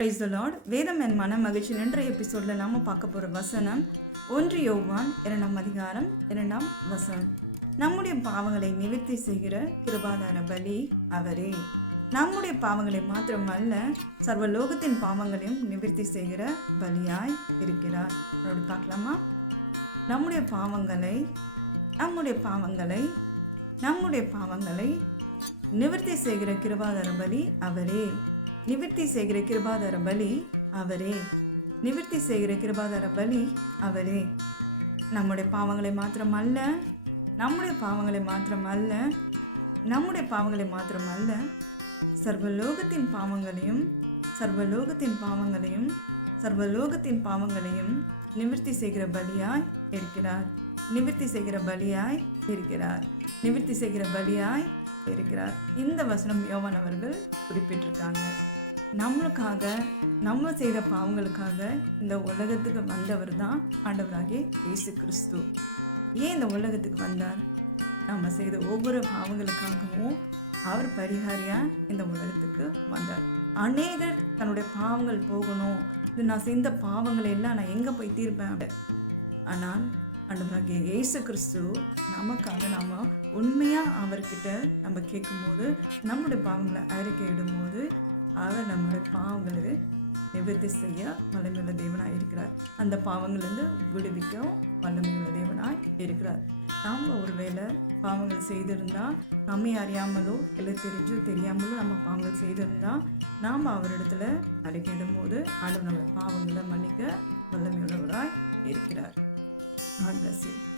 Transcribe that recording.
Praise the Lord. வேதம் என் மன மகிழ்ச்சி என்ற எபிசோடில் நாம் பார்க்க போகிற வசனம் 1 யோவான் 2 அதிகாரம் 2 வசனம். நம்முடைய பாவங்களை நிவர்த்தி செய்கிற கிருபாதார பலி அவரே. நம்முடைய பாவங்களை மாத்திரமல்ல, சர்வலோகத்தின் பாவங்களையும் நிவர்த்தி செய்கிற பலியாய் இருக்கிறார். அப்படி பார்க்கலாமா? நம்முடைய பாவங்களை நிவர்த்தி செய்கிற கிருபாதார பலி அவரே. நிவர்த்தி செய்கிற கிருபாதார பலி அவரே. நிவர்த்தி செய்கிற கிருபாதார பலி அவரே. நம்முடைய பாவங்களை மாத்திரமல்ல, சர்வலோகத்தின் பாவங்களையும் நிவர்த்தி செய்கிற பலியாய் இருக்கிறார். இந்த வசனம் யோவான் அவர்கள் குறிப்பிட்டிருக்காங்க. நம்மளுக்காக, நம்ம செய்த பாவங்களுக்காக இந்த உலகத்துக்கு வந்தவர் தான் ஆண்டவராகிய இயேசு கிறிஸ்து. ஏன் இந்த உலகத்துக்கு வந்தார்? நம்ம செய்த ஒவ்வொரு பாவங்களுக்காகவும் அவர் பரிகாரியா இந்த உலகத்துக்கு வந்தார். அநேகர் தன்னுடைய பாவங்கள் போகணும், இது நான் செய்த பாவங்களை எல்லாம் நான் எங்கே போய் தீர்ப்பேன். ஆனால் ஆண்டவராகிய இயேசு கிறிஸ்து நமக்காக நம்ம உண்மையாக அவர்கிட்ட நம்ம கேட்கும்போது, நம்முடைய பாவங்களை அறிக்கையிடும்போது அவர் நம்முடைய பாவங்களை நிவர்த்தி செய்ய வல்லமையுள்ள தேவனாய் இருக்கிறார். அந்த பாவங்கள்லேருந்து விடுவிக்க வல்லமையுள்ள தேவனாய் இருக்கிறார். நாம் ஒருவேளை பாவங்கள் செய்திருந்தால், நம்மை அறியாமலோ இல்லை தெரியாமலோ நம்ம பாவங்கள் செய்திருந்தால், நாம் அவரிடத்துல அறிக்கையிடும் போது ஆண்டவர் நம்ம பாவங்களை மன்னிக்க வல்லமையுள்ளவராய் இருக்கிறார். God bless you.